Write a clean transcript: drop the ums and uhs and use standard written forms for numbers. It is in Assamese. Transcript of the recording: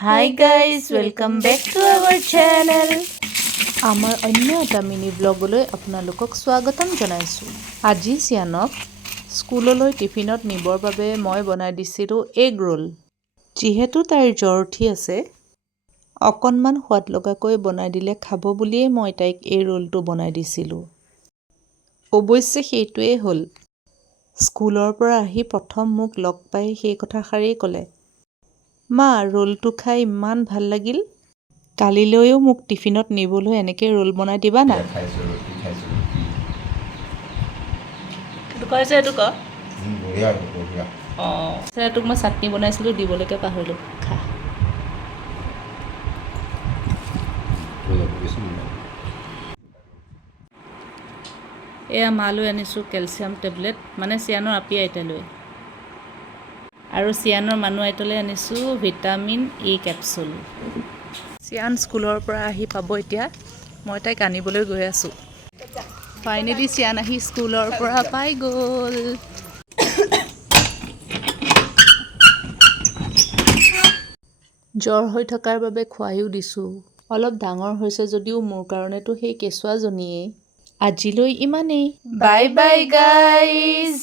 Hi guys, welcome back to our channel. আমাৰ অন্য এটা মিনি ব্লগলৈ আপোনালোকক স্বাগতম জনাইছোঁ। আজি চিয়ানক স্কুললৈ টিফিনত নিবৰ বাবে মই বনাই দিছিলোঁ এগ ৰোল। যিহেতু তাইৰ জ্বৰ উঠি আছে, অকণমান সোৱাদ লগাকৈ বনাই দিলে খাব বুলিয়ে মই তাইক এই ৰোলটো বনাই দিছিলোঁ। অৱশ্যে সেইটোৱেই হ'ল। স্কুলৰ পৰা আহি প্ৰথম মোক লগ পাই সেই কথাষাৰেই ক'লে, মা ৰোলটো খাই ইমান ভাল লাগিল, কালিলৈও মোক টিফিনত নিবলৈ এনেকৈ ৰোল বনাই দিবা না। অঁ তোক মই চাটনি বনাইছিলোঁ দিবলৈকে পাহৰিলোঁ, খা। এয়া মালৈ আনিছোঁ কেলছিয়াম টেবলেট, মানে চিয়ানৰ আপি আইতালৈ। আৰু চিয়ানৰ মানুহ আইতালৈ আনিছোঁ ভিটামিন ই কেপচুল। চিয়ান স্কুলৰ পৰা আহি পাব এতিয়া, মই তাইক আনিবলৈ গৈ আছোঁ। ফাইনেলি চিয়ান আহি স্কুলৰ পৰা পাই গ'ল। জ্বৰ হৈ থকাৰ বাবে খুৱাইও দিছোঁ। অলপ ডাঙৰ হৈছে যদিও মোৰ কাৰণেতো সেই কেঁচুৱাজনীয়েই। আজিলৈ ইমানেই। Bye bye guys.